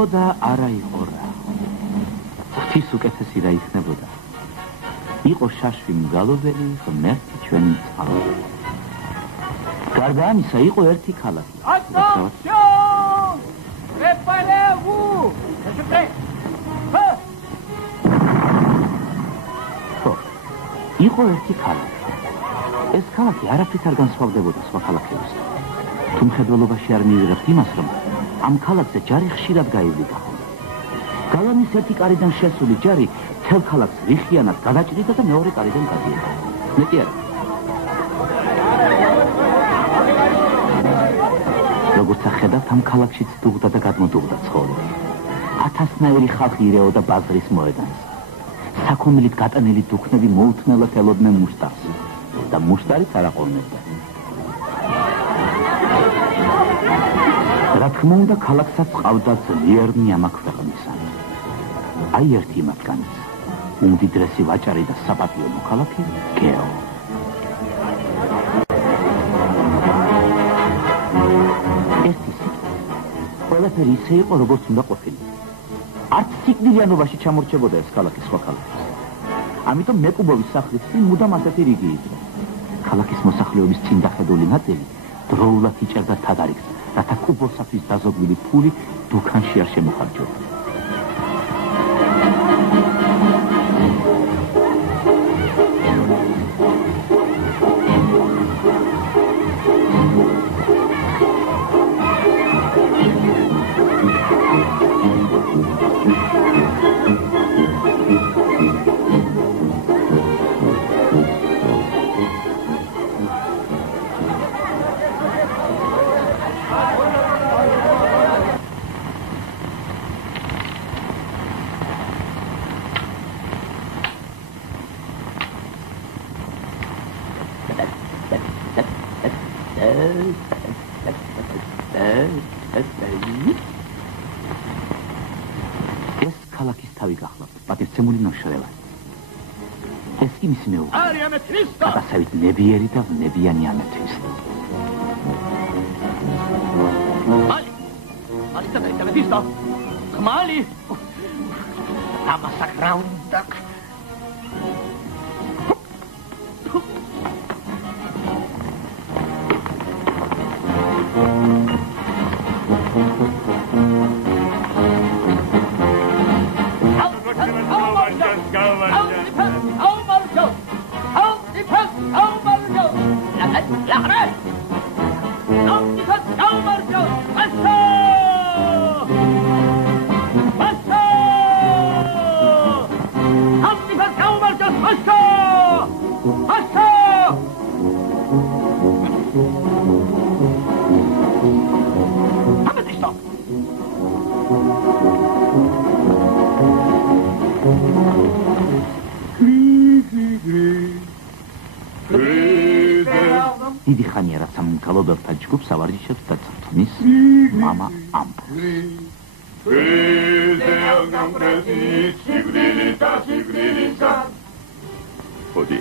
იყო და არა იყო რა. ღვთის უკეთესი რა იქნებოდა. იყო შაშვი მგალობელი, ღმერთი ჩვენი წყალობელი. გარდა ამისა იყო ერთი ქალაქი. იყო ერთი ქალაქი. ეს ქალაქი არაფრით არ განსხვავდებოდა სხვა ქალაქებისგან. თუ მხედველობაში არ მივიღებთ იმას, რომ ამ ქალაქზე ჯარი ხშირად გაივლიდა ხოლმე. გალავნის ერთი კარიდან შესული ჯარი მთელ ქალაქს რიხიანად გადაჭრიდა და მეორე კარიდან გადიოდა. მეტი არა. როგორც ახედავთ, ამ ქალაქშიც დუღდა და გადმოდუღდა ცხოვრება. 1000-ნაირი ხალხი ირეოდა ბაზრის მოედანს. საქონლით გატანილი დუქნები მოუთმელად ელოდნენ მუშტარს და მუშტარიც არ აყოლნებდა. რა თქმა უნდა, ქალაქსაც ყავდა ძლიერ ნიამაყ ქვეყნისანი. აი ერთი მათგანიც, უმდიდრესი ვაჭარი და საპატიო მოქალაქე გეო. ერთი ყველაფერი ისე იყო, როგორც უნდა ყოფილიყო. არც სიკვდილიანობაში ჩამორჩებოდა ეს ქალაქი სხვა ქალაქის. ამიტომ მეკუბოვის სახლის წინ მუდამ ასეთი რიგი იდგა. ქალაქის მოსახლეობის წინ დახედული ნაწილი დროულად იჭერდა თადარიგს, რათა კუბოსათვის დაზოგვილი ფული დუქანში არ შემოხარჯვებოდა. ეს ქალაქის თავი გახლავთ, პატივცემული ნოშრევა. ეს კი მისი მეუღლე. გადასავით ნებიერი და ნებიანი ამეთვისტო. Mali, la massacranda. დიდი ხანია რაც ამ მკალობელთა ჯგუფს ავარჯიშებს და წვრთნის მამა ამპულს. ხოდი.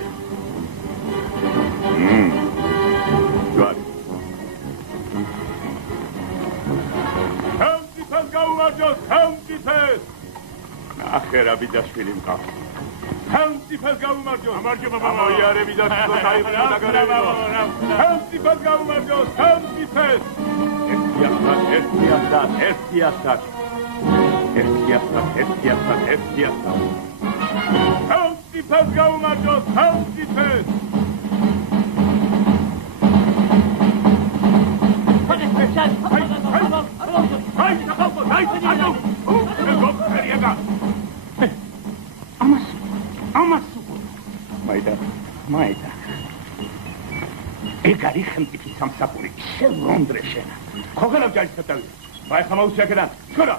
გვარი. ხელმწიფეს გაუმარჯოს, ხელმწიფეს! ნახე რა ბიძაშვილი მყავს. ხელმწიფეს გაუმარჯოს! ამარჯობა ბაბა! მოიარები და სულ დაიბრუნდა დაგარევინო. ხელმწიფეს გაუმარჯოს! ხელმწიფეს! ერთიასად. ხელმწიფეს გაუმარჯოს! ხელმწიფეს! Maida. Egari xemtiki samsapuri. Shel Londres shena. Khoganam jalsatavi. Vai khamaus yakdan. Shkora.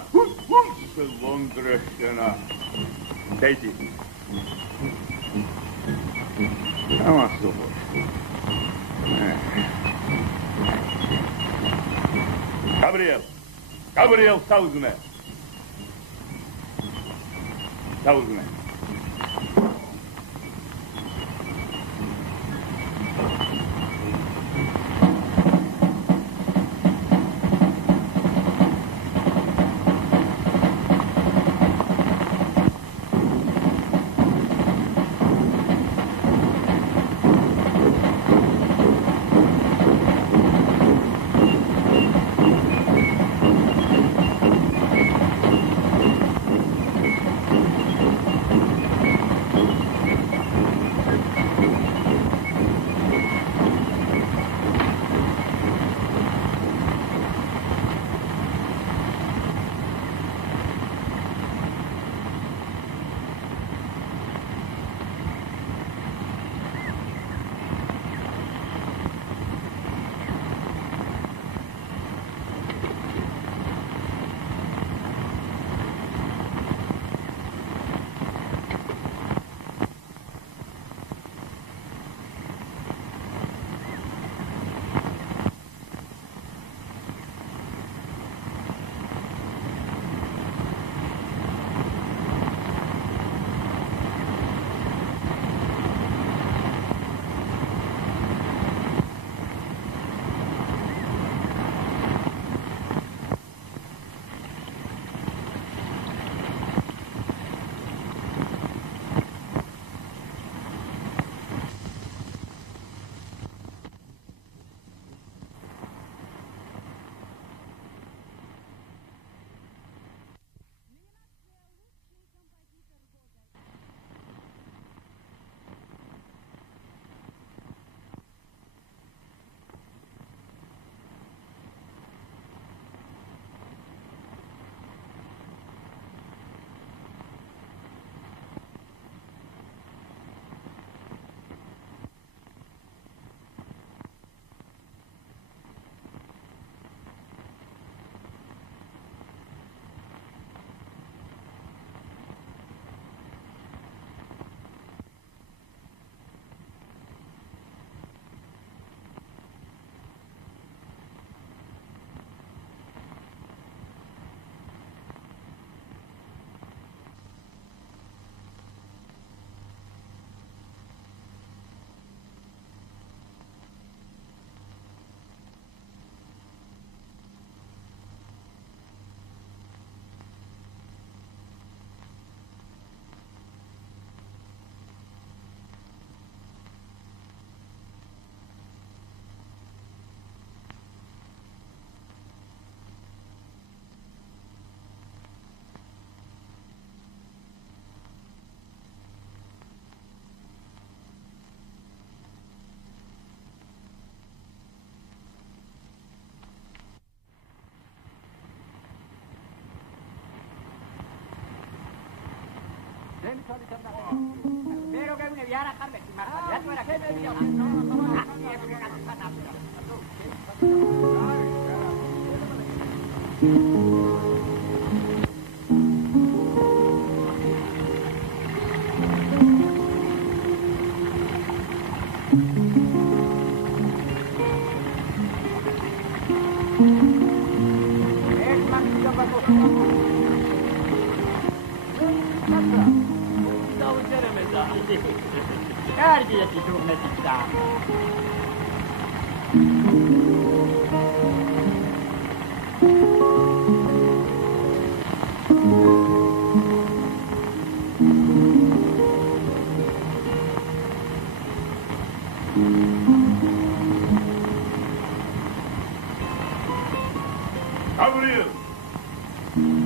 Shel Londres shena. Deiti. Amasu. Gabriel Sauzme.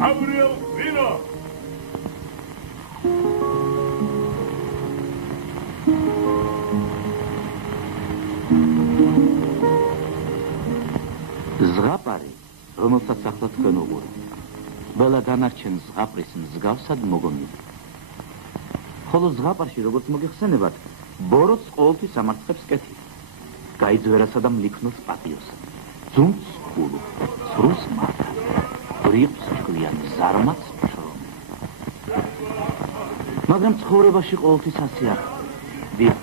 Gabriel Vino! ზღაპარი, რომელსაც ახლა თქვენ უყურებთ, ყველა დანარჩენ ზღაპრის მსგავსად მოგონილი. ხოლო ზღაპარში, როგორც მოგეხსენებათ, ბოროტს ყოველთვის ამარცხებს კეთილი. გაიძვერასა და მლიქნოს პატიოსად. ძუნს ხულუ, სრუს მართა, ბრიყვს ჭკვიან ზარმაც ფშრომი. მაგრამ ცხოვრებაში ყოველთვის ასე არ. დიახ,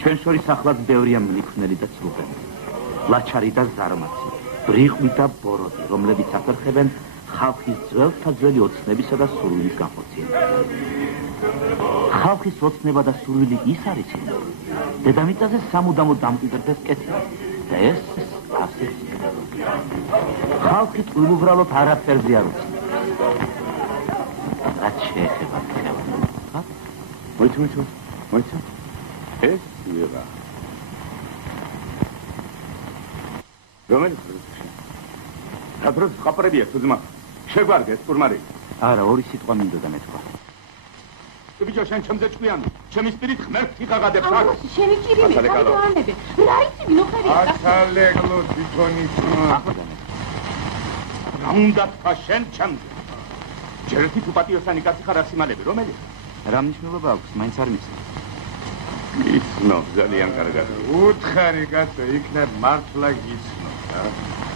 ჩვენ შორის ახლაც ბევრია მლიქნელი და ცრუხები. ლაჩარი და ზარმაცი, ბრიყვი და ბოროტი, რომლებიც აფერხებენ ხალხის ძველთაძველი ოცნებისა და სურვილის განხორციელებას. ხალხის ოცნება და სურვილი ის არის, დედამიწაზე სამუდამოდ დამკვიდრდეს კეთილი და ეს ასე. ხალხი უბრალოდ არაფერზე არ უცნობს. რაც შეეხება ხელოვნებას. მოიცა. ეს ვიღა. რომელი ხარ? რადროს ხაპრებია თუ ძმა? შეგვარგეს პურმარი. არა, ორი სიტყვა მინდოდა მეთქვა. ბიჭო, შენ ჩემზე ჭკვიანი, ჩემი სპირით ღმერთი გაღადებს აქ. ამას შენი ჭირიმე, გავანები. რა იცი მინოხერია? აცალეგლო თვითონის. რა უნდა თქვა შენ ჩემზე? ჯერ ერთი თუ პატიოსანი კაცი ხარ ასიმალები, რომელი? რა მნიშვნელობა აქვს, მაინც არ მიცნობ. იცნობ, ძალიან კარგად. უთხარი კაცო, იქნებ მართლა გიცნობ, რა?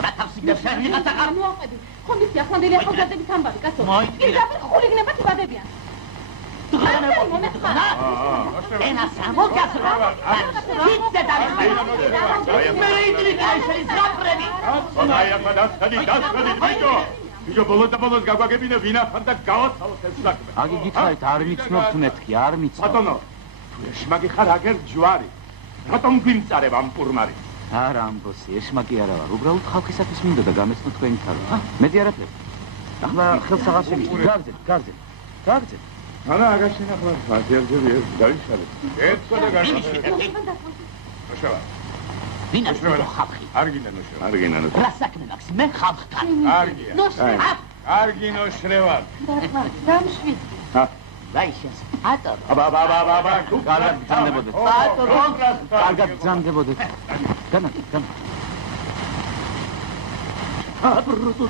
რა თავსიგებს შენ ვიღაცა არ მოაყები. ხონდისი ახლანდელი ახალგაზრდების ამბავი, კაცო. პირდაპირ ხულიგნებად იბადებიან. Ένας αμόκαστρο, πίτσε τα λεφτά. Με ρίχνει τέσσερις ράπρεβι. ბიჭო, ბოლოს და ბოლოს გაგვაგებინე ვინ ახარ და გავაცალოთ ეს საქმე. აგი გითხარით, არ მიცნობთ მეთქი, არ მიცნობ. ბატონო, თუ ეშმაკი ხარ აგერ ჯვარი. რატომ გვიმწარებ ამ პურმარი? არა, ამბოსი, ეშმაკი არა ვარ. უბრალოდ ხალხისათვის მინდოდა გამეცნო თქვენი თავი. მედი არაფერი. ახლა ხელს აღარ შემიშლი. გაგზეთ. ანა აგაშენ ახლა ფაზიარჯები ეს დაიშალე. ერთსა და გაშალე. მოშავა. ვინ არის ეს ხალხი? არ გინდა ნოშრევა. არ გინდა ნოშრევა. რა საქმე მაქვს მე ხალხთან? არ გია. ნოშრევა. არ გინოშრევა. დამშვიდ. დაიშეს. ატორო. აბა. კარგად გძანდებოდეთ. ატორო. კარგად გძანდებოდეთ. განა. აბრუტო.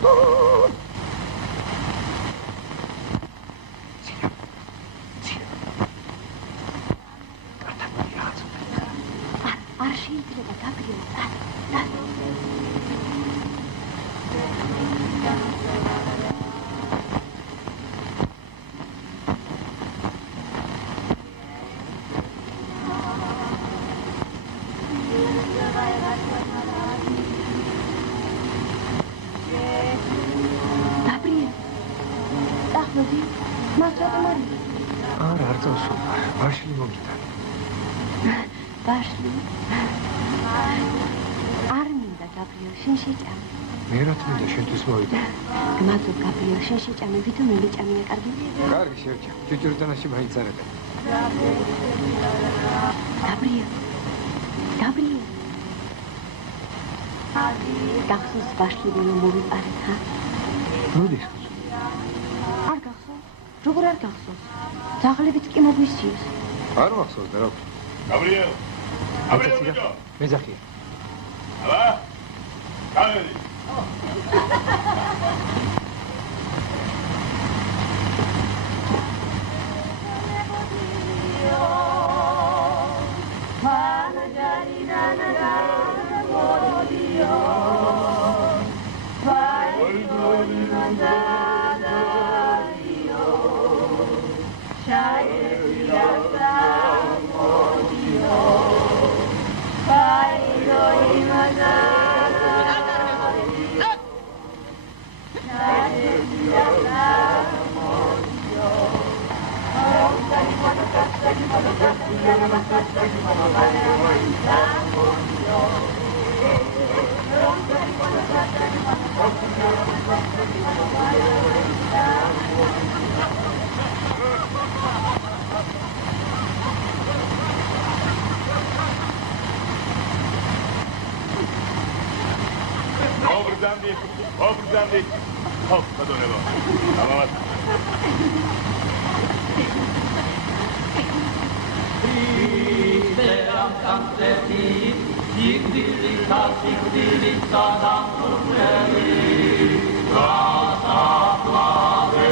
არ შეიძლება გაბრიელ. გაბრიელ. დახმოდი. მას რატომ არ იცი? არ წავსულა. ბაშლი მოგიტან. ბაშლი. არ მინდა გაბრიელ, შენ შეჭამე. მე რა თქმა შენთვის მოვიდა. გმადლობ გაბრიელ, შენ შეჭამე, ვითომ მე მეჭამია, კარგი? კარგი შევჭამ. ჭიჭურტანაში მაინც არ ეტა. გაბრიელ. გახსოვს ბაშლი რომ მოვიყარეთ, ჰა? მოდის. არ გახსოვს? როგორ არ გახსოვს? ძაღლებიც კი მოგვისიეს. არ მახსოვს და რა ვქნა. გაბრიელ. ბიჭო. მეძახია. აბა. გამერი. Obrzandi. Hop, padonelo. Alamat. Isteam cantreti, sigdilita, damnureli, Gata, plave,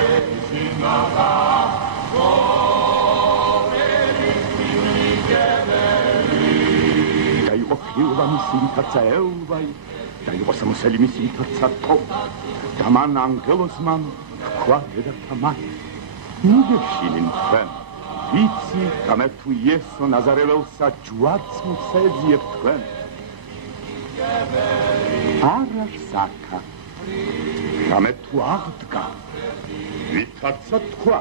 sinata, Goveris, mimnikeveli. Daigos hilva misintaca elvai, Daigos amuseli misintaca top, Taman angelosman, Qua edataman. Nigeshinin tven. Ვიცი, გამერ თუ იესო ნაზარეველსა ჯვარც მისეძიებ თქვენ. არა საკა. გამერ თუ აღდგა. ვითარცა თქვა.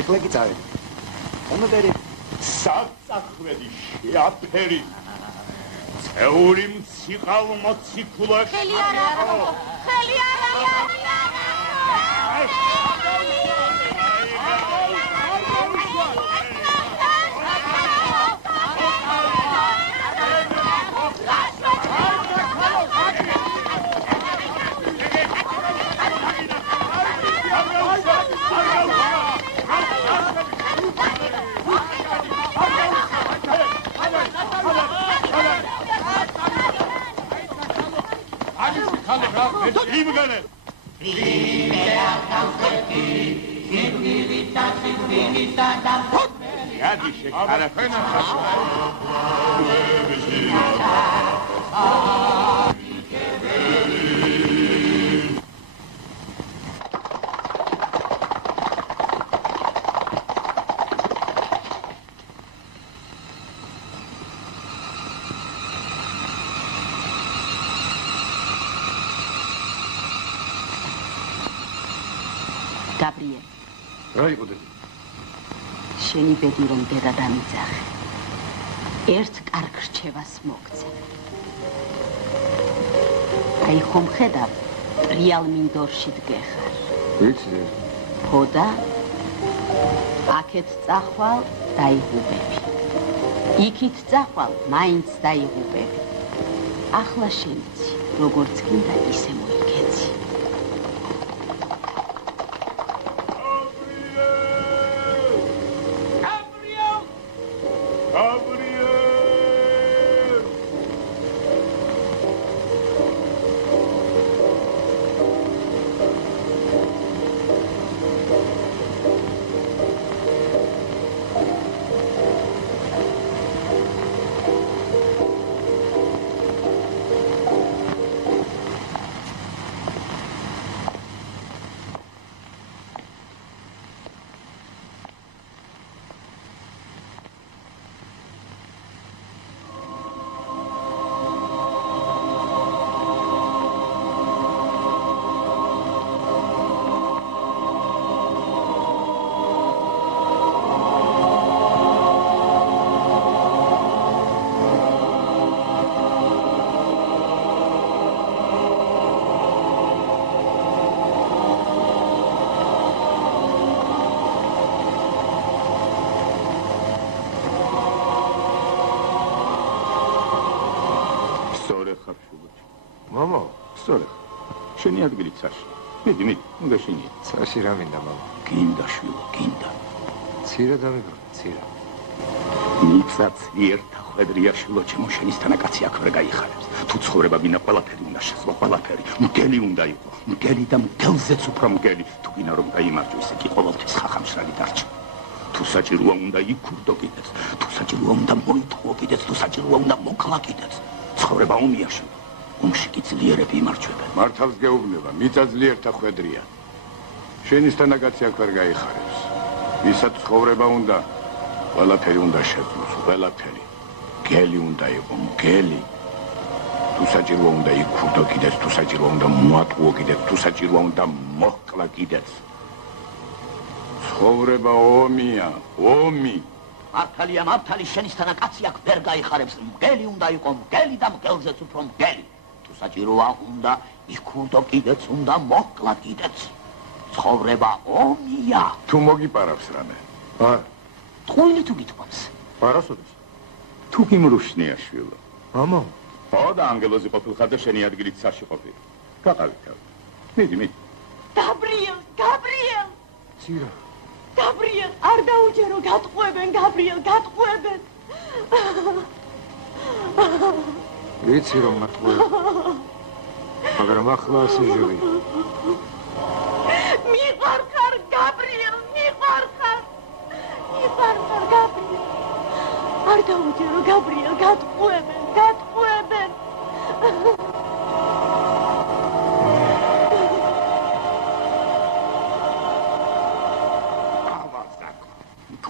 ეხლა კი წავედი. მომდერი საწახვედი შეაფერი. წეული მციყალ მოციქულა ხელი არა. იმგანე Яди шекарахена Gabriel. რა იყო დედა? შენი ბედი რომ დედა დამიძახე. ერთ კარგ რჩევას მოგცე. აი ხომ ხედავ, რეალ მინდორში დგეხარ. ვიცი. ხო და აქეთ წახვალ დაიღუპები. იქით წახვალ მაინც დაიღუპები. ახლა შემიცი, როგორც გინდა ისე მოიქეცი. სწორე ხარ შუბოჩი. მამა, სწორე. შენი ადგილი ცაში. მიდი, უნდა შენია. ცაში რა მინდა მამა? გინდა შვილო, გინდა. ცირა დამიგროვა, ცირა. მიწაც ერთა ხვედრია შვილო, ჩემო შენისთანა კაცი აქ ვერ გაიხარებს. თუ ცხოვრება გინდა ყველაფერი უნდა შესვა, ყველაფერი. მგელი უნდა იყო, მგელი და მგელზეც უფრო მგელი. თუ გინდა რომ გაიმარჯვო, ისე კი ყოველთვის ხახამშრალი დარჩა. თუ საჭიროა უნდა იქურდო კიდეც, თუ საჭიროა უნდა მოიტყუო კიდეც, თუ საჭიროა უნდა მოკლა კიდეც. ცხოვრება ომია შვილო. ომში კი ძლიერები იმარჯვებენ. მართავს გეუბნება, მიწა ძლიერთა ხვედრია. შენისთანა კაცი აქ ვერ გაიხარებს. ვისაც ცხოვრება უნდა, ყველაფერი უნდა შეძლოს, ყველაფერი. მგელი უნდა იყო, მგელი. თუ საჭიროა უნდა იქურდო კიდეც, თუ საჭიროა უნდა მოატყუო კიდეც, თუ საჭიროა უნდა მოჰკლა კიდეც. ცხოვრება ომია, ომი. მართალია, მართალი შენისთანა კაცი აქ ვერ გაიხარებს. მგელი უნდა იყო, მგელი და მგელზეც უფრო მგელი. თუ საჭიროა უნდა იქურდო კიდეც, უნდა მოჰკლა კიდეც. ცხოვრება ომია. თუ მოგიპარავს რამე? არა. ტყუილი თუ გიტყვამს. არასოდეს. თუ გიმრუშნია შვილო. მამა, ხო და ანგელოზი ყოფილხარ და შენი ადგილით ცაში ყოფილი. გაყავით თავი. მიდი. გაბრიელ! ცირა. გაბრიელ, არ დაუჯერო, გატყუებენ, გაბრიელ, გატყუებენ. ვიცი რომ მართლია. მაგრამ ახლა ასე ჟევი. მიყვარხარ, გაბრიელ, მიყვარხარ, გაბრიელ. არ დაუჯერო, გაბრიელ, გატყუებენ.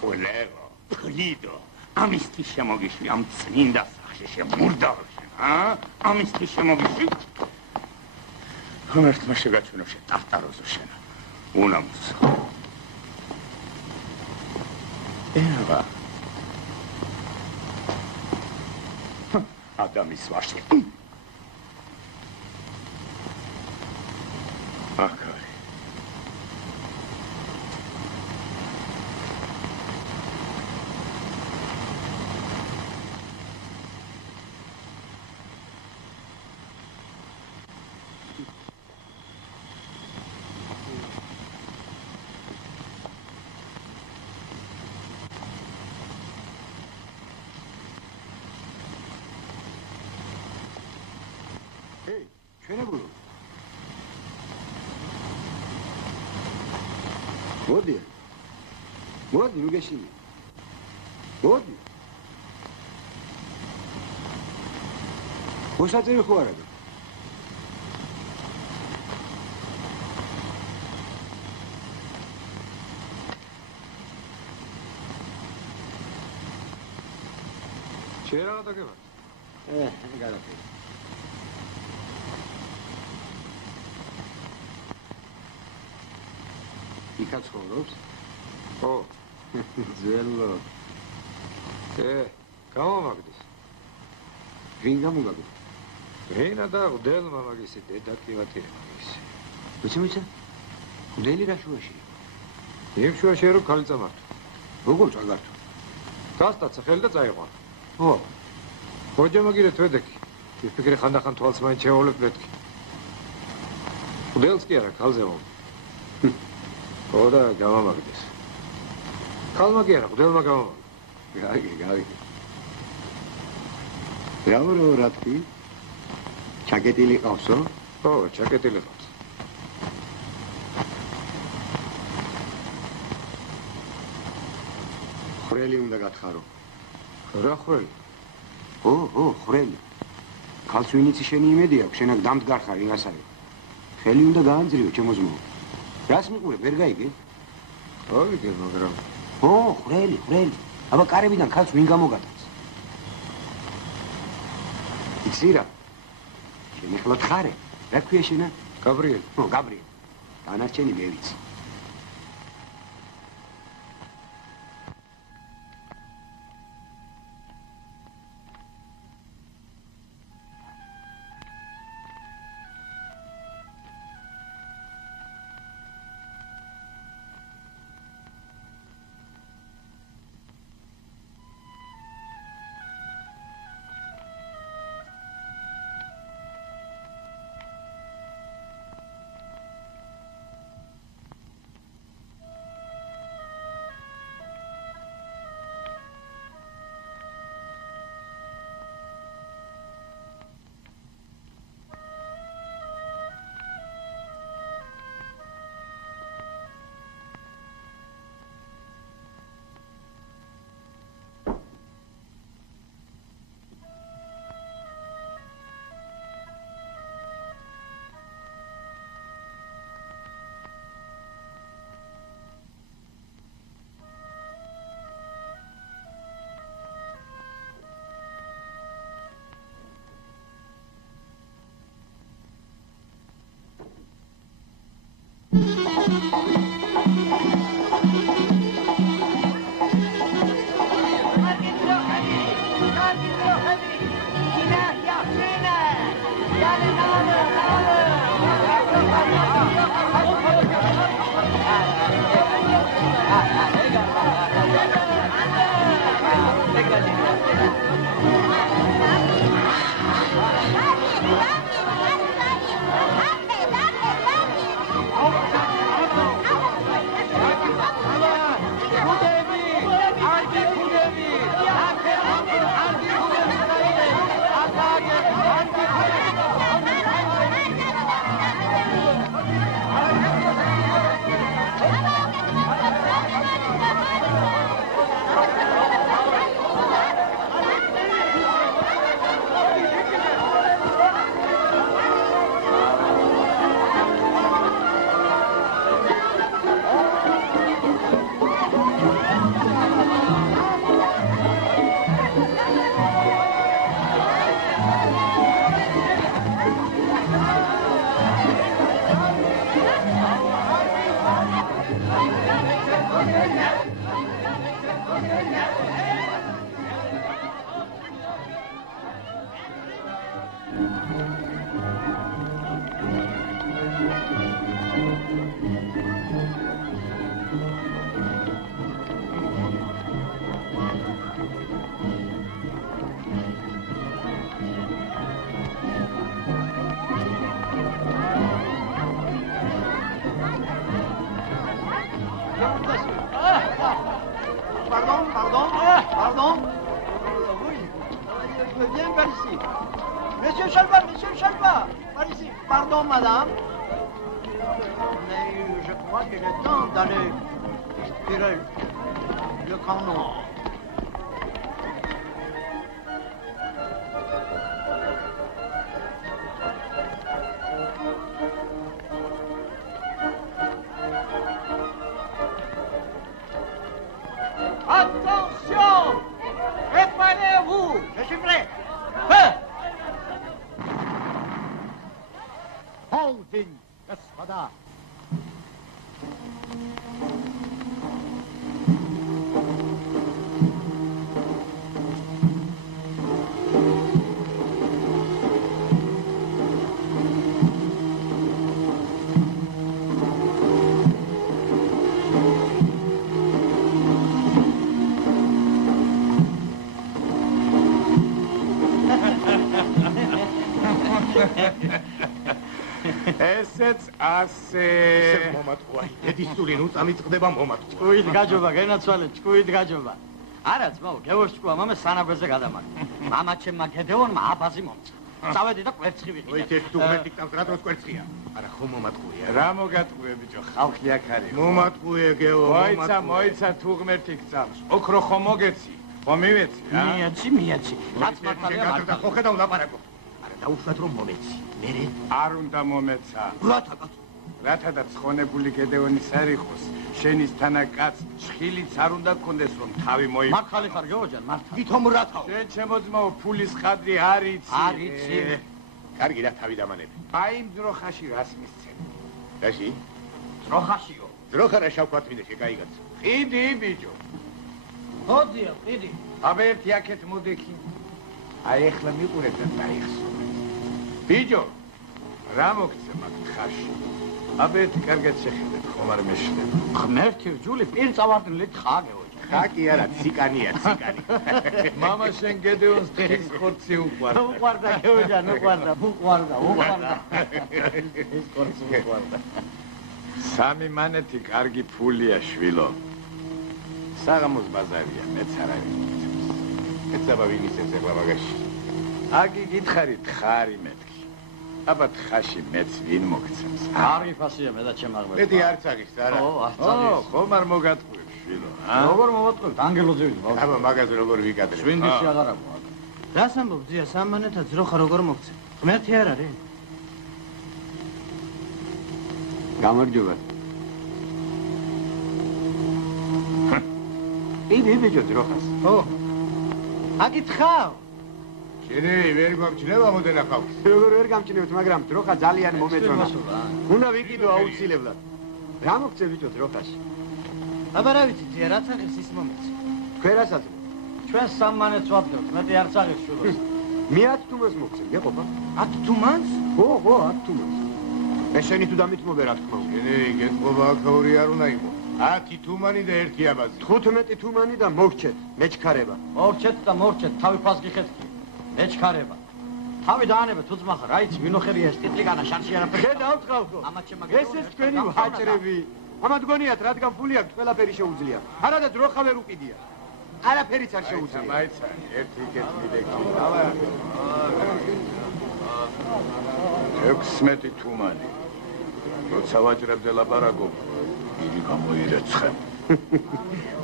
კოლერო, ფლიდო, ამისთვის შემოგიშვი ამ წმინდა სახში შემურდავში, ამისთვის შემოგიშვი? ღმერთმა შეგაჩვენო შენ ტარტაროზო შენა, უნამუს. ევა. ადამის ვარში. აკარი. ჩვენებულო. მოდი. მოდი, მიგეშინი. მოდი. მოსაწევი ხო არა? შეიძლება დაგება? გადაფერი. იქაც ცხოვრობს? ხო. ძველო. გამომაგდეს. ვინ გამომაგდეს? რენა და უდელმა მაგისი დედა კივატირე მაგისი. ვიცი? უდელი რა შუაში? იმ შუაში რო ქალი წამართო. როგორ წაგართო? გასტაცა ხელი და წაიყვანა. ხო. ხოჯა მაგირე თვედეკი. ვიფიქრე ხანდახან თვალს მაინც შეავლებ მეთქი. უდელს კი არა, ქალზე მომ. ოდა გამომაგდეს. ქალმა კი არა, უდელმა გამომაგდეს. გავიგე. რა თქვი? ჩაკეტილი ყავსო? ხო, ჩაკეტილი ყავს. ხრელი უნდა გათხარო. რა ხრელი? ო, ხრელი. ქალს ვინიცი შენი იმედი აქვს, შენ აქ დამდგარ ხარ იმასარი. ხელი უნდა გაანძლიო, ჩემო ძმაო. რას მიყურე, ვერ გაიგე? გავიგე, მაგრამ ო, ხრელი. აბა კარებიდან ქალს ვინ გამოგატანს? იცი რა? შენ ახლა თხარე. რა ქვია შენა? გაბრიელი. ო, გაბრიელი. დანარჩენი მე ვიცი. Pardon. Oui, je viens par ici. Monsieur Chalva, par ici. Pardon, madame. Mais je crois qu'il est temps d'aller tirer le canon. Attention! Préparez-vous! Je suis prêt. Feu! Holding, господа! ესეც ასე მომატყუა. ედის სული ნუ წამიწყდება მომატყუა. ჭკუით გაჯობა, გენაცვალე, ჭკუით გაჯობა. არა, ძმაო, გევოს ჭკუა, მამე სანაგვეზე გადამართ. მამაჩემმა გედეონმა აბაზი მომცა. წავედი და კვერცხი ვიყიდე. ოით ერთ დუღმეტი წავს რატოს კვერცხია? არა, ხო მომატყუია. რა მოგატყუე ბიჭო, ხალხი აქ არის. მომატყუე გეო, მოიცა თუ ღმერთი გწავს. ოქრო ხომ მოგეცი? ხო მივეცი რა? მიეცი. რაც მართალია გაგდა ხო ხედავ ლაპარაკო. არა, დაუშვათ რომ მომეცი. მერე არ უნდა მომეცა. რათა კაცო? რათა და ცხონებული გედეონის არ იყოს. შენის თანა კაც ჭხილიც არ უნდა გქონდეს რომ თავი მოი. მართალი ხარ გეოჯან, მართალი. ვითომ რათაო? შენ ჩემოძმაო ფულის ხადრი არ იცი. კარგი რა თავი დამანები. აი იმ ძროხაში რას მისცემ? რაში? ძროხაშიო. ძროხა რა შავქვათმინე შეგაიგაც. ყიდი ბიჭო. ხოდია, ყიდი. აბა ერთი აქეთ მოდექი. აი ეხლა მიყურეთ და დაიხსო. ბიჭო, რა მოგცემ აქ თხაში? აბა ერთი კარგად შეხედეთ, ხომ არ მეშლება. ღმერთი ჯული პირ წავარდნილი თხა გეოჯან. ხაკი არა, ციკანია, ციკანი. მამა შენ გედეონს თხის ხორცი უყვარდა. უყვარდა გეოჯან, უყვარდა. ეს ხორცი უყვარდა. სამი მანეთი კარგი ფულია შვილო. საღამოს ბაზარია, მეც არ არის. ეცაბა ვინ ისეს ეხლა მაგაში. აგი გითხარი თხარი მეთქი. აბა თხაში მეც ვინ მოგცემს? კარგი ფასია მე და ჩემაღმერდა. მეტი არც აღის არა. ო, არც აღის. ხომ არ მოგატყუებ შვილო, ა? როგორ მომატყუებ? ანგელოძე ვიდ. აბა მაგაზე როგორ ვიკადრე? შვინდიში აღარ აქვს. რას ამბობ ძია, სამმანეთა ძროხა როგორ მოგცე? ღმერთი არ არის? გამარჯობა. იდი ბიჭო ძროხას. ო. აკითხავ. შენი ვერ გამჩნევა მოდენა ხალხს. როგორ ვერ გამჩნევთ, მაგრამ ძროხა ძალიან მომეწონა. უნდა ვიკიდო აუცილებლად. რა მოგწე ბიჭო დროხაში? აბა რა ვიცი, ძია, რაც აღებს ის მომეცი. თქვენ რა საძმო? ჩვენ სამმანეთს ვადგებთ, მეტი არც აღებს შულოს. მე 10 თუმანს მოგწე, გეყოფა? 10 თუმანს? ხო, 10 თუმანს. მე შენი თუ დამითმობე რა თქმა უნდა. გეტყობა აქაური არ უნდა იყო. 10 თუმანი და 1 აბაზი. 15 თუმანი და მოვჩეთ, მეჩქარება. მოვჩეთ და მოვჩეთ, თავი ფას გიხეთქი. მეჩქარება. თავი დაანებე თუ ძმახა, რა იცი, ვინ ოხერია ეს ტიტიკანა შანში არაფერი. ხედავთ ხალხო. ამათ შემაგებია. ეს თქვენი ვაჭრები. ამათ გონიათ რადგან ფული აქვს, ყველაფერი შეუძლია. არა და დროხა ვერ უყიდია. არაფერიც არ შეუძლია. მაიცა, ერთი კეთილი ლექი. 16 თუმანი. როცა ვაჭრებზე ლაპარაკობ, იგი გამოირეცხებ.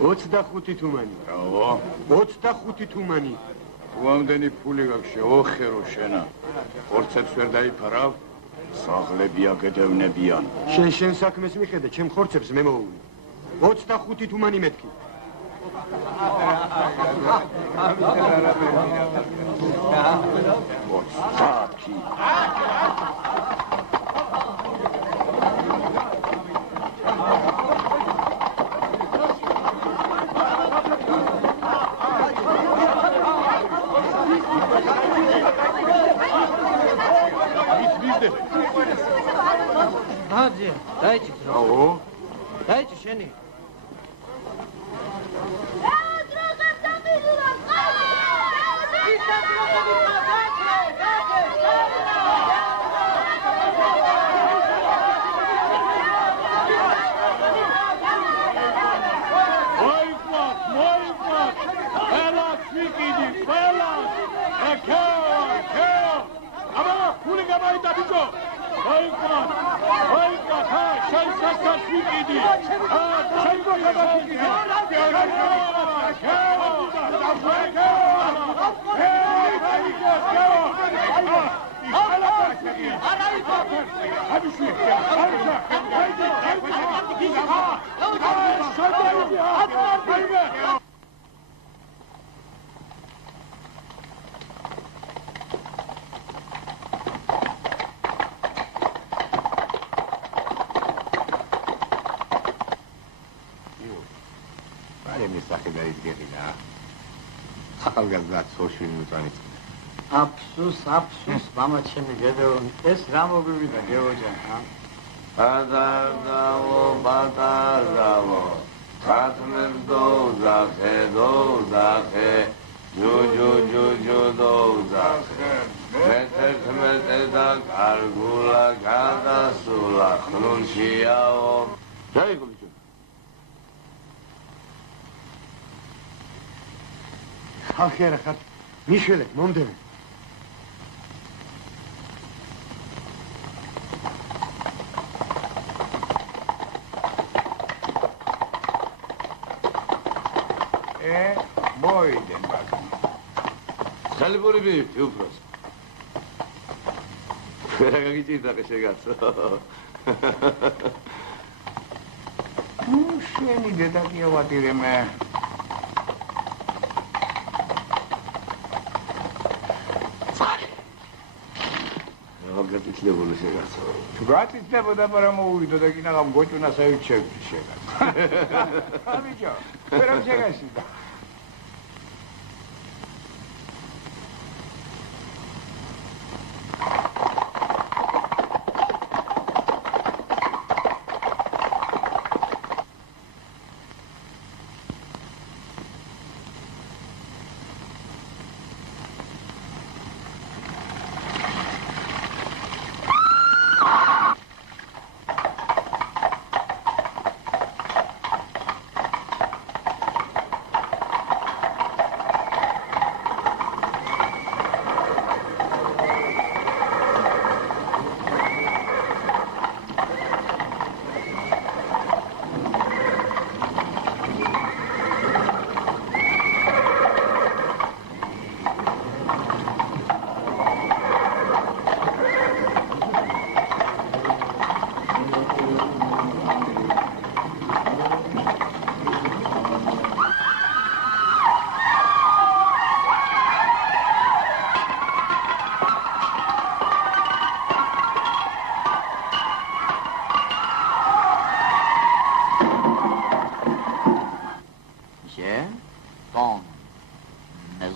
25 თუმანი. ბრავო. 25 თუმანი. თუ ამდენი ფული გაქვს შეოხერო შენა. ხორცებს ვერ დაიფარავ, საღლები აგედევნებიან. შენ საქმეს მიხედე, ჩემ ხორცებს მე მოუვი. 25 თუმანი მეთქი. Hadi, dajcie trochę. Dajcie się nie. Აფსუს, მამა ჩემი გედეონი, ეს რა მოგივიდა გეოჯან, ა? ბატარდავო, ხათმებს დოუძახე, ჯუჯუ დოუძახე, მეთერთმეტე და კარგულა გადასულა, ხნულშიაო. რა იყო ბიჭო? ხალხი არა ხარ, მიშველეთ, მომდევე. Saliburi bir yufros. Feraga gidecek şegats. შენი დედა კი ავატირემე. გაგიტლებული შეგაც. თუ გაწიწდებოდა, მაგრამ მოუვიდო და კინაღამ გოჭუნა საერთოდ შეგაც. ამიჯო, ვერამ შეგასიდა.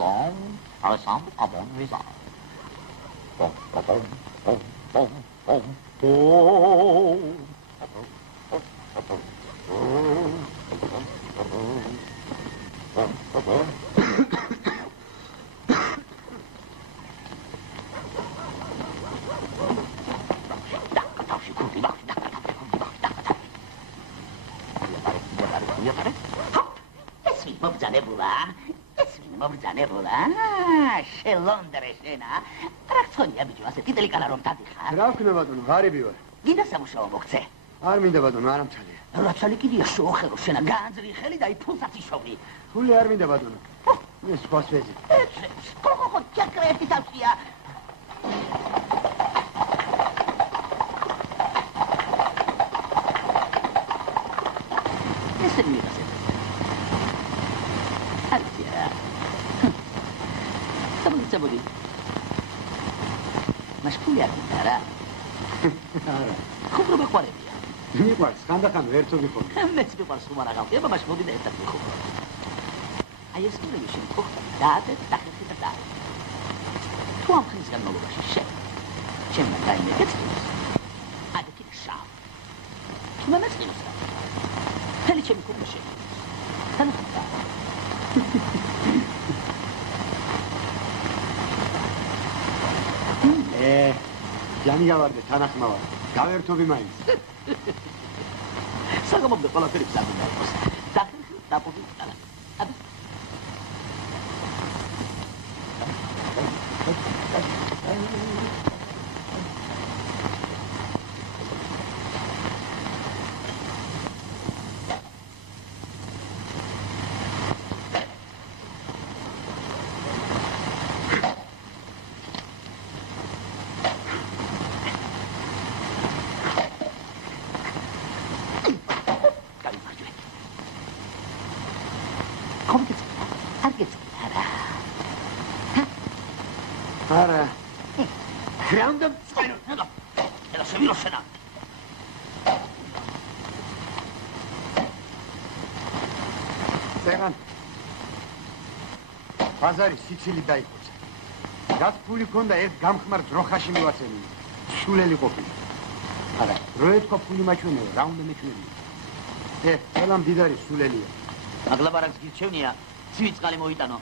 maison, ressemble à mon visage. Bon, bon, bon, bon, bon, bon, bon. შელონდრე შენა რა ხონია ბიჭო ასეთი დელიკატა რომ დადიხარ რა ვქნა ბატონო ღარიბი ვარ გინდა სამუშაო მოგცე არ მინდა ბატონო არ ამცალია რა ცალი კიდია შოხერო შენა განძრი ხელი და იფულსაც იშოვი ფული არ მინდა ბატონო ეს სხვას ვეძი ხო ჩაკრეთი თავშია ესე მიგასე Sabodi. Mas puli ar gitara. არა. Cum nu qorebia. მიყვარს ხანდახან ვერცობი ხო. მეც მიყვარს ხომ არა გავხდება, mas მოდი და ერთად მიხო. აი ეს მოვიდი შემკო. დაადე დახერხი და და. თუ ამ ხნის განმავლობაში ჩემ დაიმე გეცნობს. ადა კიდე შავ. თუ მომეწინოს. ხელი ჩემი კუბში. თანხმდა. ჯანი გავარდე თანახმავარ. გავერთობი მაინც. საგამობდე ყველაფერი გზადდა იყოს. დახერხი დაპოვი და. ადა. არა. Random spider. Nada. Era severo sena. ზეგან. ბაზარი სიცილი დაიხოცა. რაც ფული ქონდა ერთ გამხმარ ძროხაში მივაცემი. შულელი ყოფილი. არა, როეთქო ფული მაჩვენე, რა უნდა მეჩვენე. ყველა მდიდარი სულელია. მაგლაბარაკს გირჩევნია, ცივი წყალი მოიტანო.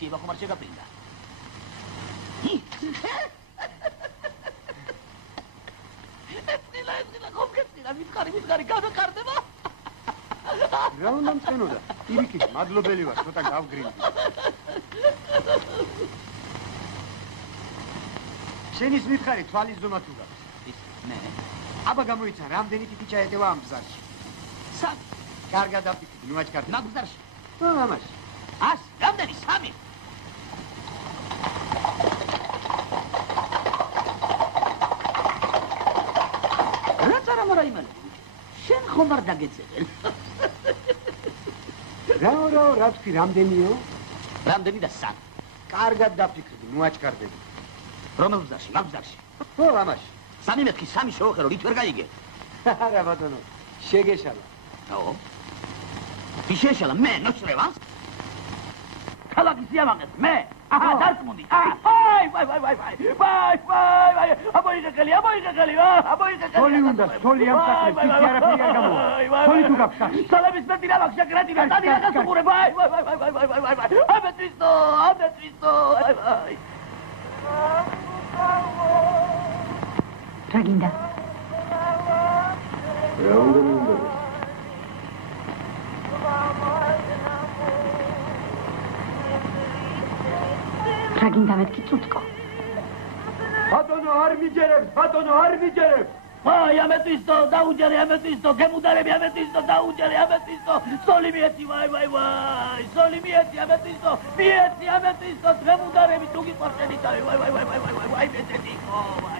Sieva come c'è capita. Esila, come che sila, mi scari, cade cardeva. რა უნდა მწენოდა? ირიკი, მადლობელი ვარ, ცოტა გავგრინდი. შენის მითხარი თვალის ზომა თუ გაქვს. მე. აბა გამოიცა, რამდენი ტიპი ჩაეტევა ამ ბზარში? სამ. კარგად დაფიქრდი, ნუ აჩქარდი. მაგ ბზარში. მამაში. ას, რამდენი? სამი. რა იმალე? შენ ხომ არ დაგეწევენ? რა თქვი, რამდენიო? რამდენი და სამ. კარგად დაფიქრდი, ნუ აჩქარდები. რომელ ბზარში? მაგ ბზარში. ხო, ამაში. სამი მეთქი, სამი შევახერო, რით ვერ გაიგე? არა, ბატონო, შეგეშალა. ო. ვის შეშალა? მე, ნოჩრევანს? ქალაქის იამაღეს, მე? აჰა, დარწმუნდი. ვაი. აბოიღეკელი, სოლი უნდა, სოლი ამ საქმეს, ფიქრი არაფერი არ გამოვა. სოლი თუ გაქვს სახში. სალების მეტი რა მაქვს, შეკრეტი და დადი რა გასუყურე, ვაი. აბეთვისტო. რა გინდა? რა უნდა მინდა? რა გინდა მეთქი წუთკო? ბატონო არ მიჯერებს, ბატონო არ მიჯერებს. აი ამეთვისო, დაუჯერე ამეთვისო, გემუდარები ამეთვისო, დაუჯერე ამეთვისო, სოლი მიეცი, ვაი, სოლი მიეცი ამეთვისო, მიეცი ამეთვისო, გემუდარები თუ გიყვარხენი თავი, ვაი, მეცეთიკო, ვაი.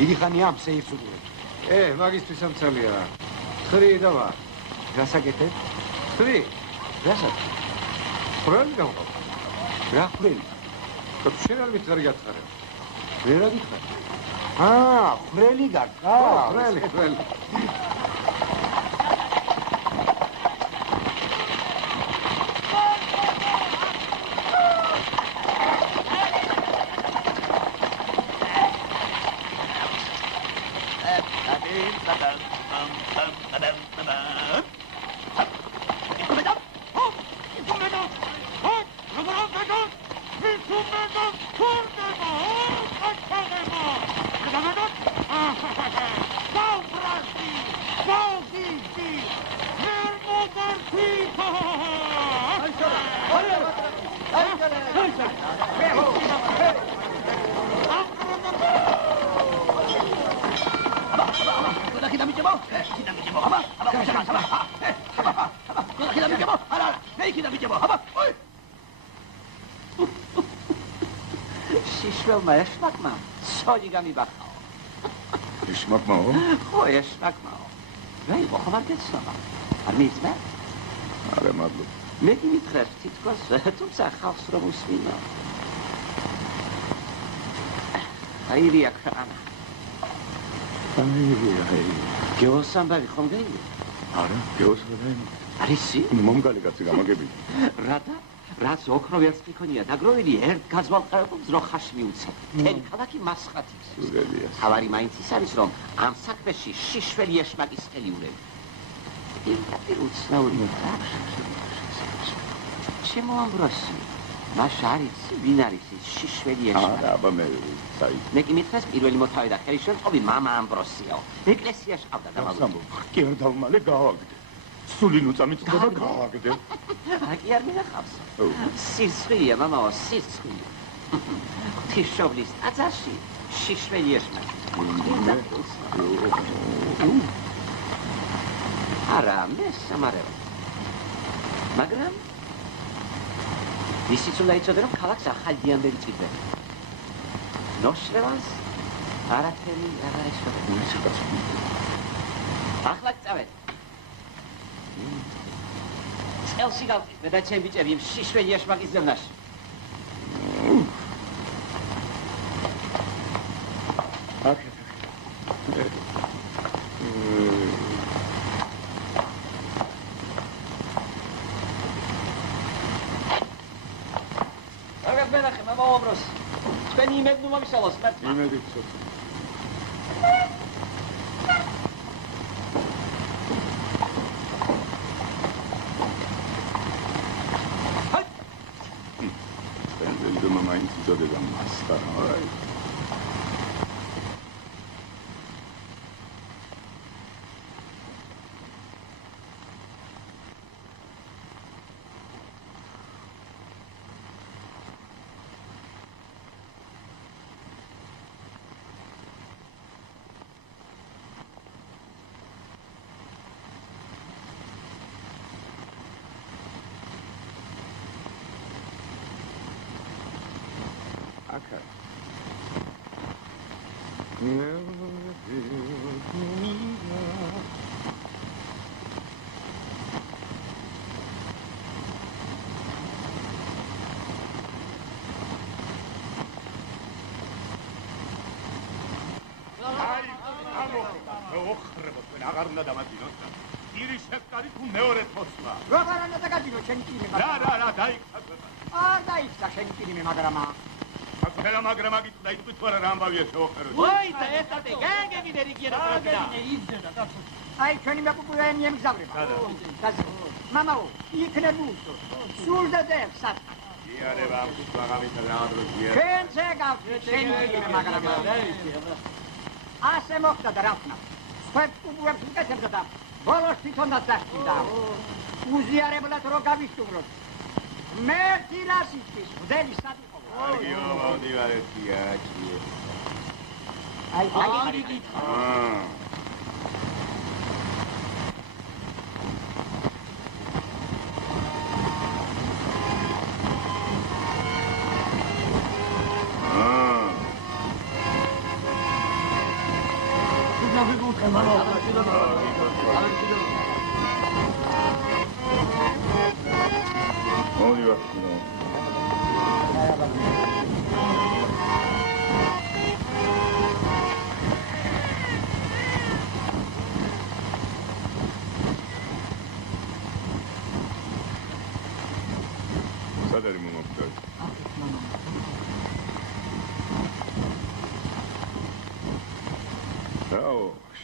იგი ხანი ამ სეიფს უყურებთ. მაგისთვის ამცალია. ხრი და ვა. გასაკეთებ? ხრი. გასაკ. ხრელი გავყავ. რა ხრელი? შენ არ მითხარი გათხარებ. ვერა გითხარ. ხრელი გაკა. ხრელი. შიშველმა ეშმაკმა სოლი გამიბახაო. ეშმაკმაო? ხო, ეშმაკმაო. რა იყო, ხომ არ გეცნობა? არ მისმა? არა, მადლობა. მე გიმითხრებს თითქოს, თუმცა ხალხს რომ უსმინო. აირია ქრანა. გეოს ამბავი ხომ გაიგე? არა, გეოს რა დაიმო? არისი? მომგალი კაცი გამაგებია. რადა? რაც ოქრო ვერც მიქონია დაგროვილი, ერთ გაძვალყებულს რო ხაში მიუცე. მთელი ქალაქი მასხათის. თავარი მაინც ის არის, რომ ამ საქმეში შიშველი ეშმაკის ხელი ურევი. პირდაპირ უცნაური ჩემო ამბროსი, მაშა არის ვინ არის ის შიშველი ეშმაკი? აბა მე საი. მე კი მითხრეს პირველი მოთავე და ხელისშემწყობი მამა ამბროსიაო. ეკლესიაში ყავდა დამალული. კი არ დავმალე გავაგდე. სული ნუწა მიწდა და გავაგდე. კი არ მინახავს. სისხლია, მამაო, სისხლია. ღვთისმშობლის ტაძარში შიშველი ეშმაკი. არა, მე სამარება. მაგრამ ისიც უნდა იცოდე, რომ ქალაქს ახალი დიამდელი წიდება. ნოშრევას არაფერი აღარ ეშოდება. ახლა წავედ. წელსი გავხის, მე და ჩემი ბიჭები იმ შიშველი ეშმაკის ზევნაში. თქვენი იმედი მომისალოს მერტმა. იმედი ცოტა. აქ არის. აღარ უნდა დამაძინოთ და iri შეფკარი თუ მეორე თოსლა. როგორ უნდა დაგაძინო შენი კირიმე? რა, დაიქცა. არ დაიქცა შენი კირიმე, მაგრამა. აფერა მაგრა მაგით დაიწყით თუ არა რა ამბავია შეოხეროთ. ვაი, და ესατε გაგებინე რიგიერა პროფიტა. იბზედა და აი ჩვენი მეკუპურა მიემგზავრება. მამაო, იქნებ უსო. სულ და დევსა. იარება ამ სვაღავით რაოდენია. ჩვენ ზეგავთ შენი კირიმე, მაგრამა. ასე მოხდა და რა ვქნა? სპეცკუპურებს უკეთებდა და ბოლოს თვითონაც დასჭირდა. უზიარებლად რო გავისტუმროთ. მე თირასისთვის ვდელი სად იყო? კარგიო, მოვდივარ ერთი აჭიე. აი,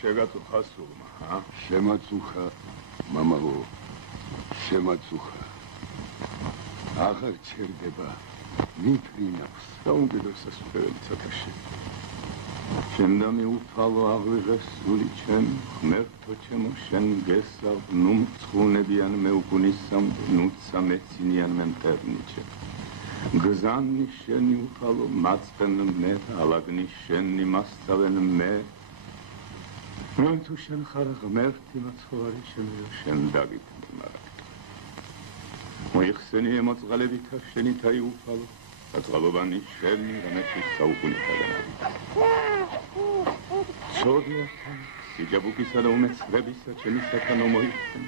შეგაწუხა შემაწუხა მამაო შემაწუხა აღარ ჩერდება მიფრინავს საუკეთესო სფეროები ცოტაში შენდა მიუფალო აღვიღეს სული ჩემ ღმერთო ჩემო შენ გესავ ნუ მცხუნებიან მეუგუნისამ ნუცა მეცინიან მე მტერნიჩე გზანი შენი უფალო მაწყვენ მე ალაგნი შენი მასწავენ მე მან თუ შენ ხარ ღმერთი მაცხოვარი ჩემო შენ დაგითმი მარაკ მოიხსენი ემოწყალებითა შენი თაი უფალო საწყალობანი შენი რამეთის საუკუნეთაგან ცოდიათან სიჯაბუკისა და უმეცრებისა ჩემი სათანო მოიხსენ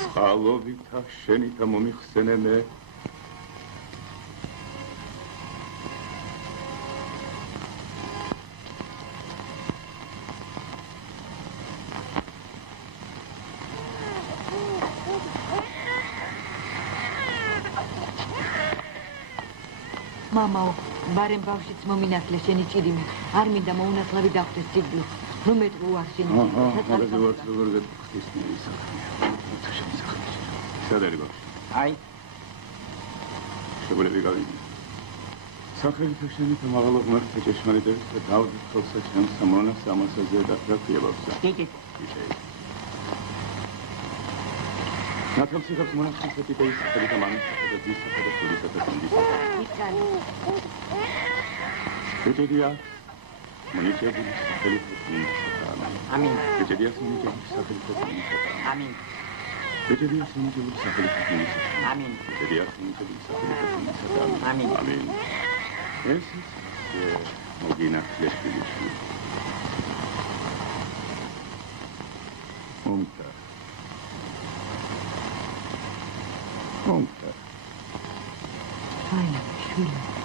წყალობითა შენი და მომიხსენე მე მამაო, ბარემ ბავშვიც მომინათლე შენი ჭირიმე. არ მინდა მოუნათლავი დახვდეს სიკვდილს. რომ მეტ უარშენი. მაგაზე ვარ როგორ გეტყვის ისახია. სადარი ბავშვი? აი. შეგვიძლია გავიდი. სახელით შენი და მაღალო ღმერთთა ჭეშმარიტების და დავდით ხოლსა ჩემს სამონას ამასაზე და რა ბავშვი? კი. ნათელსიხებს მონახულთა ტიპის სახელით და მამის სახელით და ძის სახელით და სულის სახელით. ეჭედია მონიჩებული სახელით და ამინ. ეჭედია მონიჩებული სახელით და ამინ. ეჭედია მონიჩებული სახელით და ამინ. ეჭედია მონიჩებული სახელით და ამინ. ამინ. ეს მოგინახულე შვილიშვილი. მომთა აი, შვილი.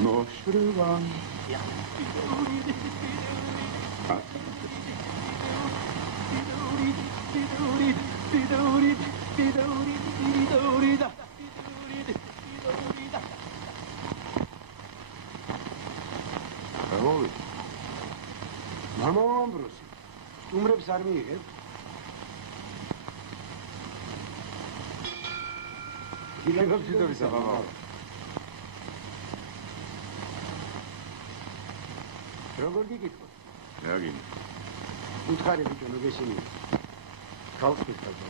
ნოშრვა მამა ამბროსი სტუმრებს არ მიიღებ? გიგებს იდობისა მამა როგორ გიგიქო? რა გინდა? უთხარი ბიჭო მოგესინი ქალს მისწავლა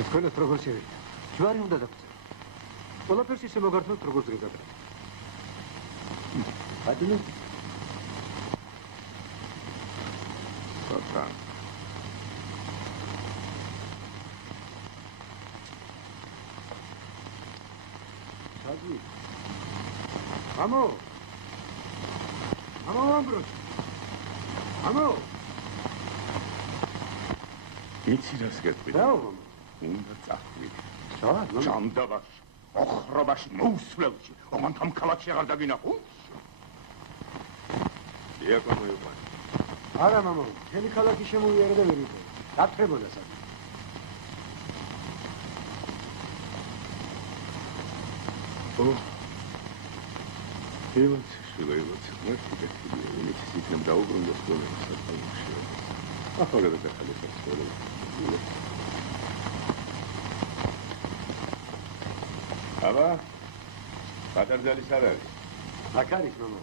უცხოელს როგორ შევიდა? ჯვარი უნდა დაგწე ყველაფერს ისე მოგართმევთ როგორც გეკადრა ბატონო სოთა სადი მამო მამო ამბროსი მამო იცი რას გეტყვი? რა მამო? უნდა წახვიდე. რა? ჭამდაბაში, ოხრობაში, მოუსვლელში, ოღონდ ამ ქალაქში აღარ დაგინახო? იაკო მოიყვანე. არა მამო, მთელი ქალაქი შემოიარა და ვერ იყო. დათრებოდა საერთოდ. ილოცი, ილოცი, იქნებ დაუბრუნდეს გონებას საკალებში. ახლა გადაგახადე საწყორო. აბა, პატარძალის არ არის? აქ არის მამო.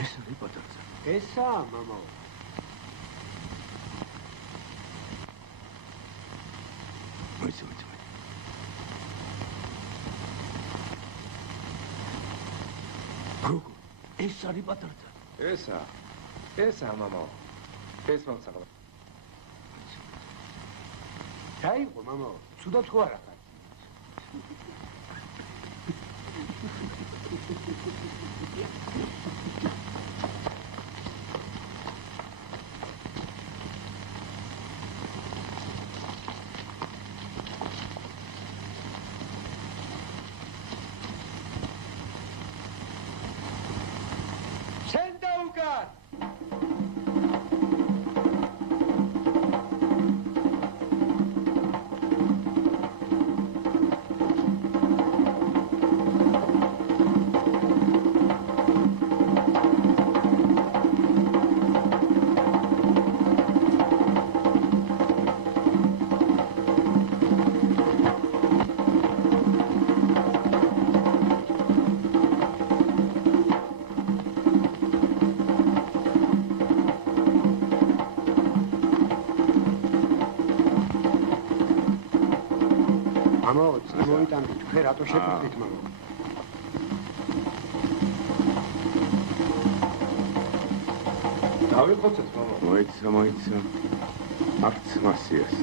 ეს არის პატარძალი. ესაა მამო. მოიცი. როგორ? ეს არის პატარძალი. ესა მამო. ეს მომსახურე. დაიღო მამო, ცუდად ხო არა ხარ? რატო შეგხვდით მამო? დავიხოცეთ მამო. მოიცა. არც მასიას.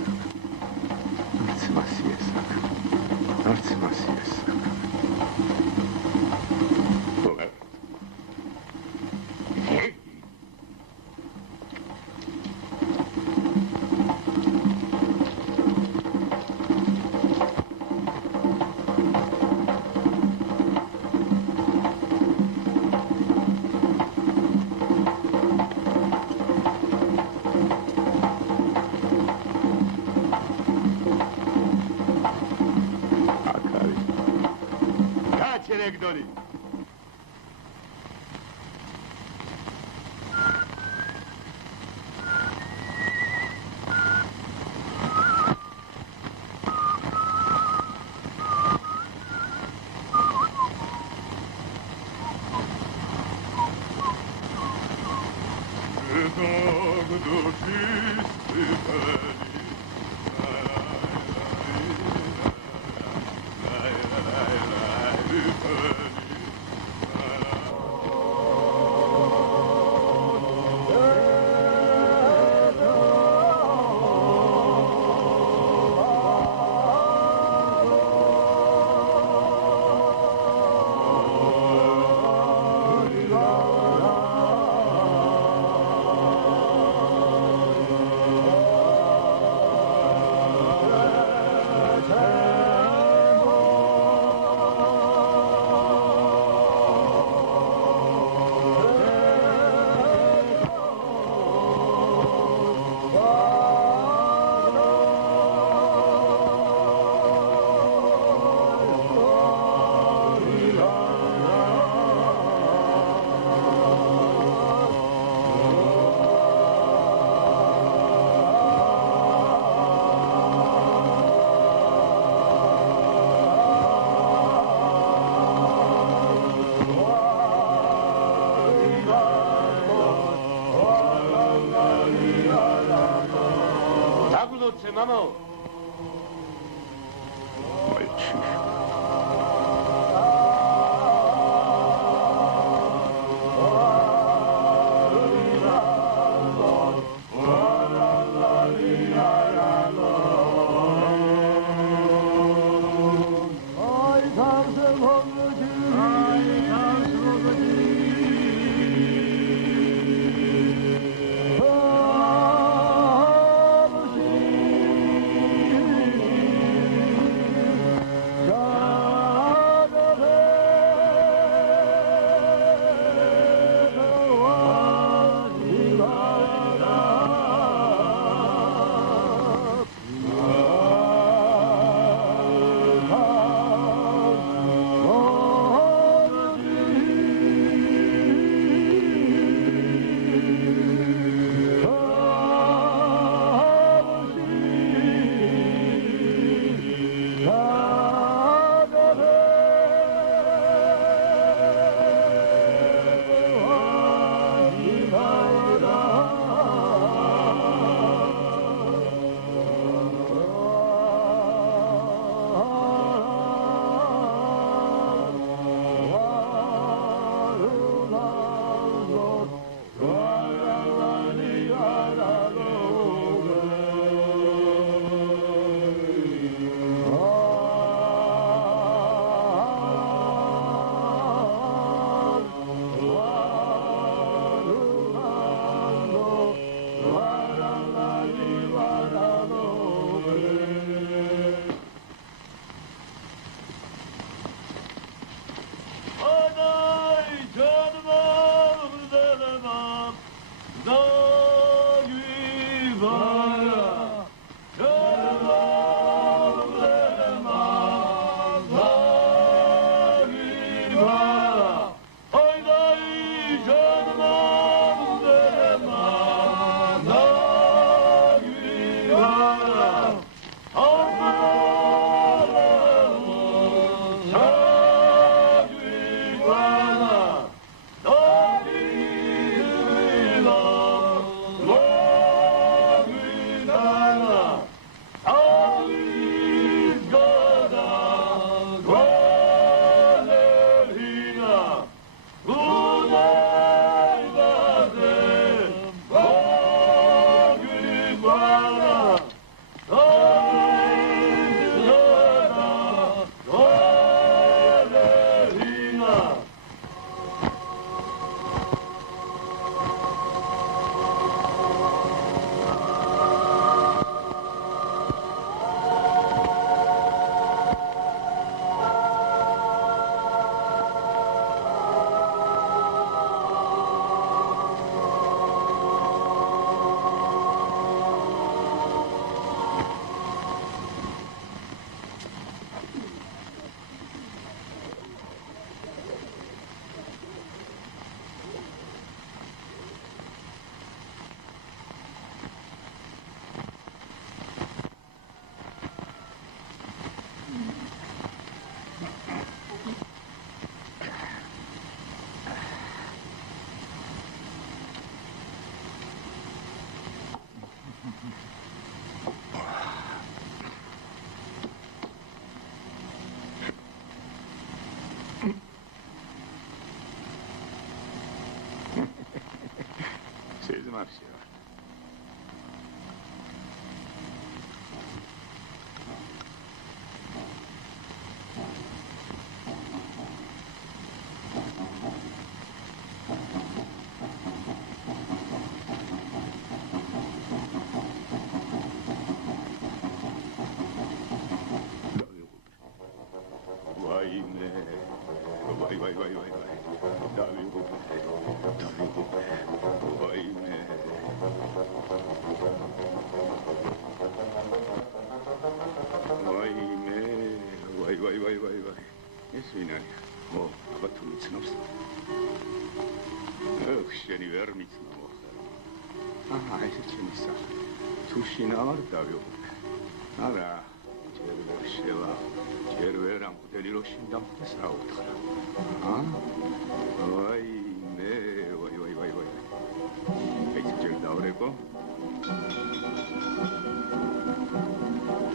რეგდორი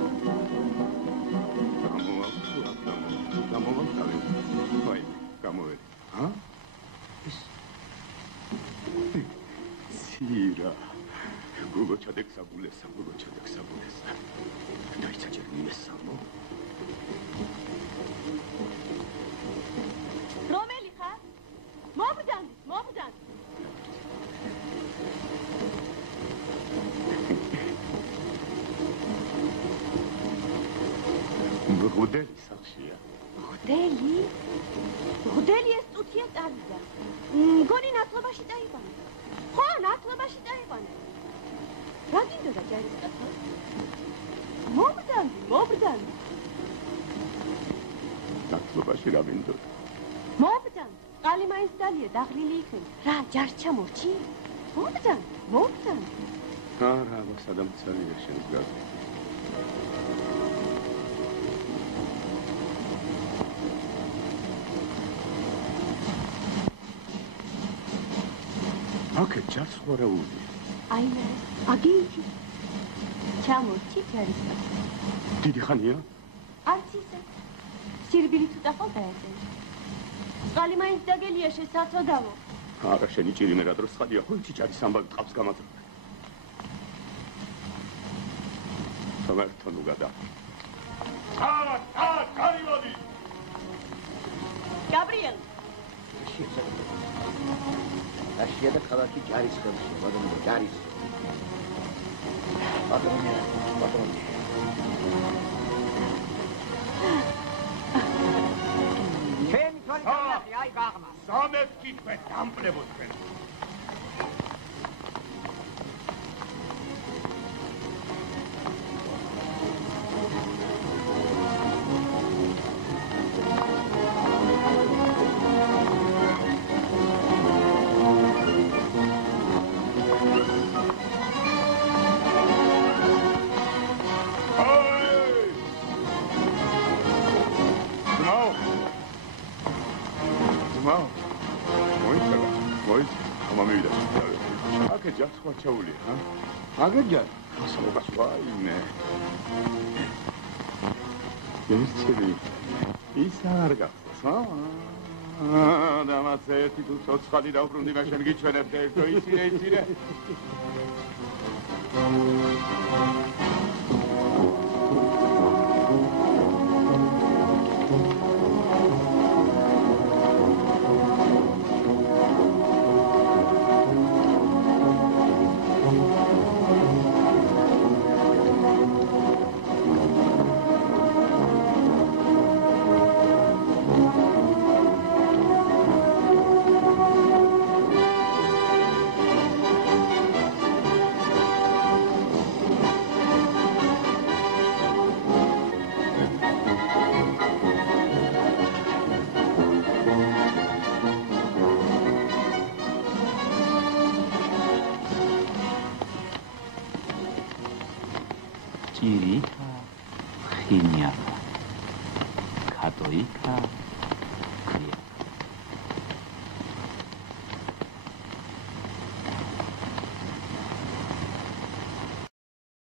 It's გამოვედი? ა? სირა. გულო ჩადექსაბულესა. დაიცაჯერ მიესამო. რომელი ხარ? მობდან. ღუდელი სახშია. ღუდელი ეს წუთია წავიდა. მგონი ნათლობაში დაიყვანა. ხო, ნათლობაში დაიყვანა. რა გინდოდა ჯარისკაცო? მობდან. ნათლობაში რა მინდოდა? მობდან. ყალი მაინც დალია, დაღლილი იქნება. რა, ჯარს ჩამორჩი? მობდან. არა, სადამცალია შენ გაზი. აკე ჯარს ხوارაული. აინა, აგიჩი. ჩამორჩი ჯარისკაცო. დიდი ხანია? არც ისე. სირბილი თუ დახალ დაეძენ. ყალი მაინც დაგელია შესაძოდავო. არა შენი ჭირი მე რა დროს ხადია, ხო იცი ჯარის ამბავი ყავს გამაძრდა. სამერთო ნუ გადა. კარიმოდი. გაბრიელ. აშია და ქალაქი ჯარის ხელში, ბატონო, ჯარის. ბატონო. ჩემი თვალი გამახი, აი გაღმა. სამეთ კითხვე დამპლებო თქვენ. ჯარს ხوارჩაულია, ჰა? აგერ ჯარ. გასაუბრას ვაიმე. ერთი ის არ გახსოვს, ჰა? დამაც ერთი თუ ცოცხალი დავბრუნდი და შენ გიჩვენებ და ერთო იცინე. ჭირიქა, ხინიალა, ქატოიქა,